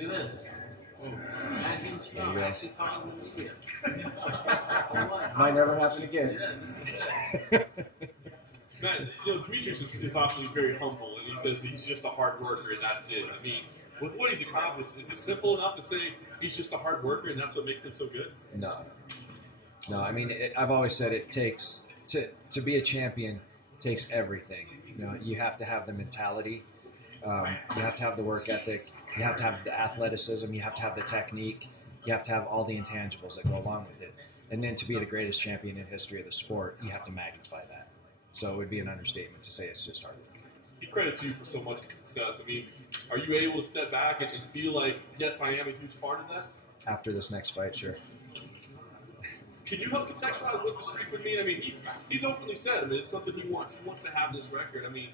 Look at this. Imagine Trump actually talking to the media. Might never happen again. Matt, Demetrious is obviously very humble, and he says he's just a hard worker, and that's it. I mean, with what he's accomplished, is it simple enough to say he's just a hard worker, and that's what makes him so good? No. I mean, I've always said it takes to be a champion takes everything. You have to have the mentality. You have to have the work ethic. You have to have the athleticism. You have to have the technique. You have to have all the intangibles that go along with it. And then to be the greatest champion in history of the sport, you have to magnify that. So it would be an understatement to say it's just hard work. He credits you for so much success. I mean, are you able to step back and feel like, yes, I am a huge part of that? After this next fight, sure. Can you help contextualize what the streak would mean? I mean, he's openly said, it's something he wants. He wants to have this record. I mean,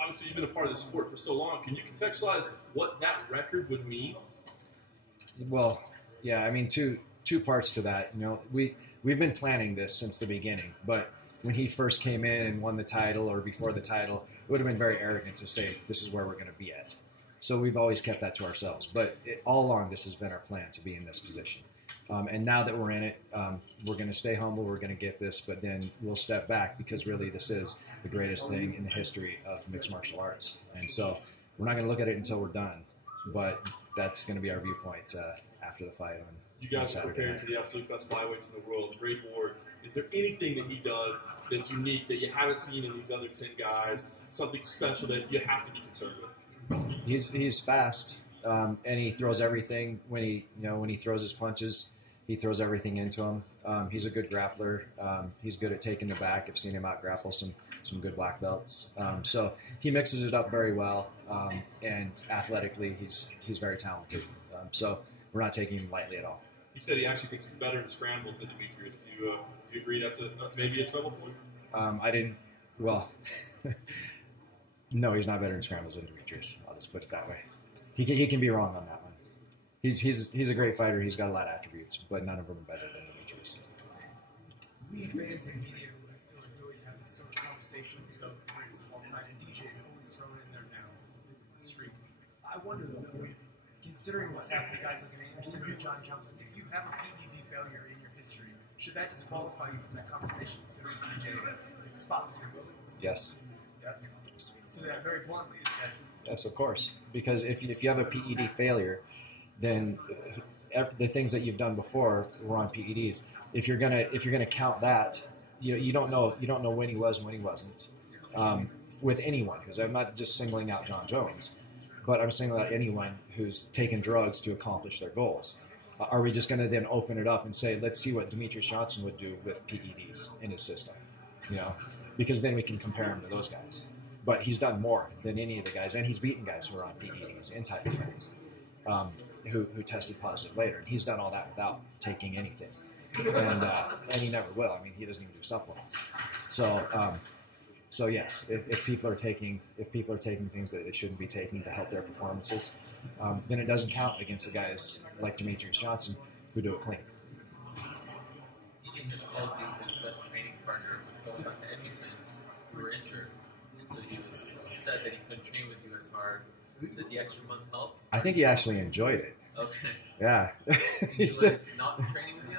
obviously you've been a part of the sport for so long. Can you contextualize what that record would mean? Well, yeah, I mean, two parts to that. We've been planning this since the beginning, but when he first came in and won the title or before the title, it would have been very arrogant to say this is where we're going to be at. So we've always kept that to ourselves. But all along, this has been our plan to be in this position. And now that we're in it, we're going to stay humble. We're going to get this, but then we'll step back because really this is the greatest thing in the history of mixed martial arts. And so we're not going to look at it until we're done. But that's going to be our viewpoint after the fight on You guys are Saturday preparing night. for the absolute best flyweights in the world. Great Ward. Is there anything that he does that's unique that you haven't seen in these other 10 guys? Something special that you have to be concerned with? He's fast, and he throws everything when he throws his punches. He throws everything into him. He's a good grappler. He's good at taking the back. I've seen him out grapple some good black belts. So he mixes it up very well, and athletically he's very talented. So we're not taking him lightly at all. You said he actually thinks he's better in scrambles than Demetrious. Do you agree that's maybe a trouble point? I didn't. Well, no, he's not better in scrambles than Demetrious. I'll just put it that way. He can be wrong on that one. He's a great fighter. He's got a lot of attributes, but none of them are better than Demetrious. We fans and media feel like we always have this sort of conversation about the greatest of all time, and DJ is always thrown in there now. The streak. I wonder though, considering what's happened to guys like an Anderson or John Jones, if you have a PED failure in your history, should that disqualify you from that conversation? Considering DJ is spotless for both? Yes. Yes. So that very bluntly is that. Yes, of course. Because if you have a PED failure, then the things that you've done before were on PEDs. If you're gonna count that, you don't know when he was and when he wasn't. With anyone, because I'm not just singling out John Jones, but I'm singling out anyone who's taken drugs to accomplish their goals. Are we just going to then open it up and say, let's see what Demetrious Johnson would do with PEDs in his system? Because then we can compare him to those guys. But he's done more than any of the guys, and he's beaten guys who are on PEDs, anti-defense, who tested positive later. And he's done all that without taking anything, and he never will. I mean, he doesn't even do supplements. So yes, if people are taking things that they shouldn't be taking to help their performances, then it doesn't count against the guys like Demetrious Johnson who do it clean. DJ just called you his best training partner going back to Edmonton. You were injured, and so he was upset that he couldn't train with you as hard. Did the extra month help? I think he actually enjoyed it. Okay. Yeah. He said not training with you?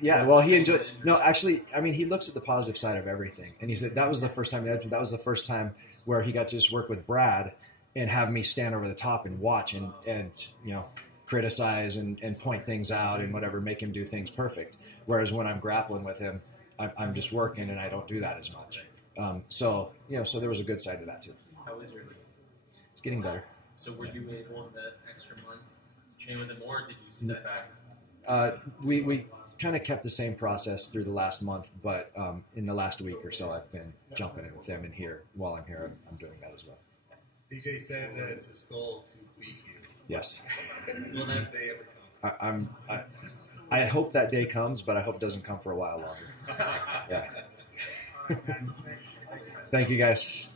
Yeah, well, he enjoyed. No, actually, I mean, he looks at the positive side of everything, and he said that was the first time in Edmonton. That was the first time where he got to just work with Brad and have me stand over the top and watch and criticize and point things out and whatever, make him do things perfect. Whereas when I'm grappling with him, I'm just working and I don't do that as much. So there was a good side to that too. How was your knee? It's getting better. So were you able in that extra month to train with him, or did you step back? We kind of kept the same process through the last month, but in the last week or so, I've been jumping in with them, and while I'm here, I'm doing that as well. DJ said that it's his goal to beat you. Yes. Will that day ever come? I hope that day comes, but I hope it doesn't come for a while longer. Yeah. Thank you, guys.